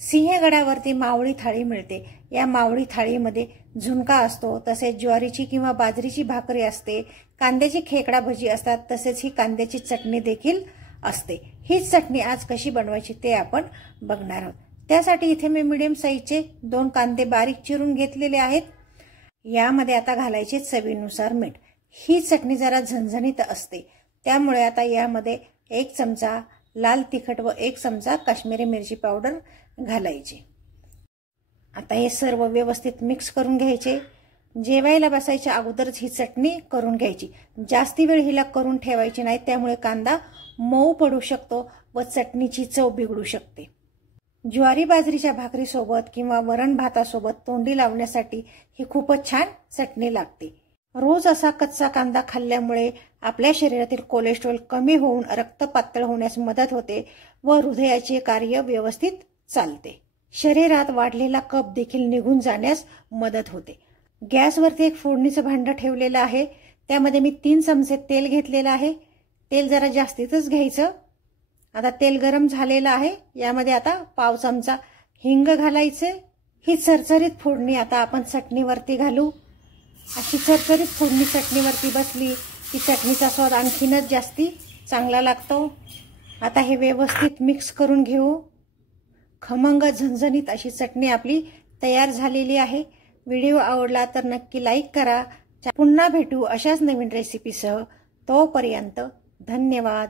सिंहगडावरती मावळी थाळी मिळते। या मावळी थाळीमध्ये झुणका असतो, तसेच ज्वारीची किंवा बाजरीची भाकरी असते, कांद्याची खेकडा भजी असतात, तसेच ही कांद्याची चटणी देखील असते। ही चटणी आज कशी बनवायची ते आपण बघणार आहोत। त्यासाठी इथे मी मीडियम साईजचे 2 कांदे बारीक चिरून घेतलेले आहेत। यामध्ये आता घालायचे चवीनुसार मीठ। ही चटणी जरा झणझणीत असते, त्यामुळे आता यामध्ये 1 चमचा लाल तिखट व 1 चमचा काश्मीरी मिरची पावडर घालायची। आता हे सर्व व्यवस्थित मिक्स करून घ्यायचे। जेवायला बसायच्या अगोदरच ही चटणी करून घ्यायची। जास्ती वेळ हिला करून ठेवायची नाही, त्यामुळे कांदा मऊ पडू शकतो व चटणीची चव बिघडू शकते। ज्वारी बाजरीच्या भाकरी सोबत किंवा वरण भातासोबत तोंडी लावण्यासाठी ही खूपच छान चटणी लागते। रोज असा कच्चा कांदा खाल्ल्यामुळे आपल्या शरीरातील कोलेस्ट्रॉल कमी होऊन रक्त पातळ होण्यास मदत होते व हृदयाचे कार्य व्यवस्थित चालते। शरीरात वाढलेला कफ देखील निघून जाण्यास मदत होते। गॅसवरती एक फोडणीचं भांडं ठेवलेलं आहे, त्यामध्ये मी 3 चमचे तेल घेतलेलं आहे। तेल जरा जास्तीतच घ्यायचं। आता तेल गरम झालेलं आहे, यामध्ये आता पाव चमचा हिंग घालायचे। ही चरचरीत फोडणी आता आपण चटणीवरती घालू। अशी चरचरीत फोडणी चटणीवरती बसली की चटणीचा स्वाद आणखीनच जास्ती चांगला लागतो। आता हे व्यवस्थित मिक्स करून घेऊ। खमंग झणझणीत अशी चटणी आपली तयार झालेली आहे। व्हिडिओ आवडला तर नक्की लाईक करा। पुन्हा भेटू अशाच नवीन रेसिपीसह। तोपर्यंत धन्यवाद।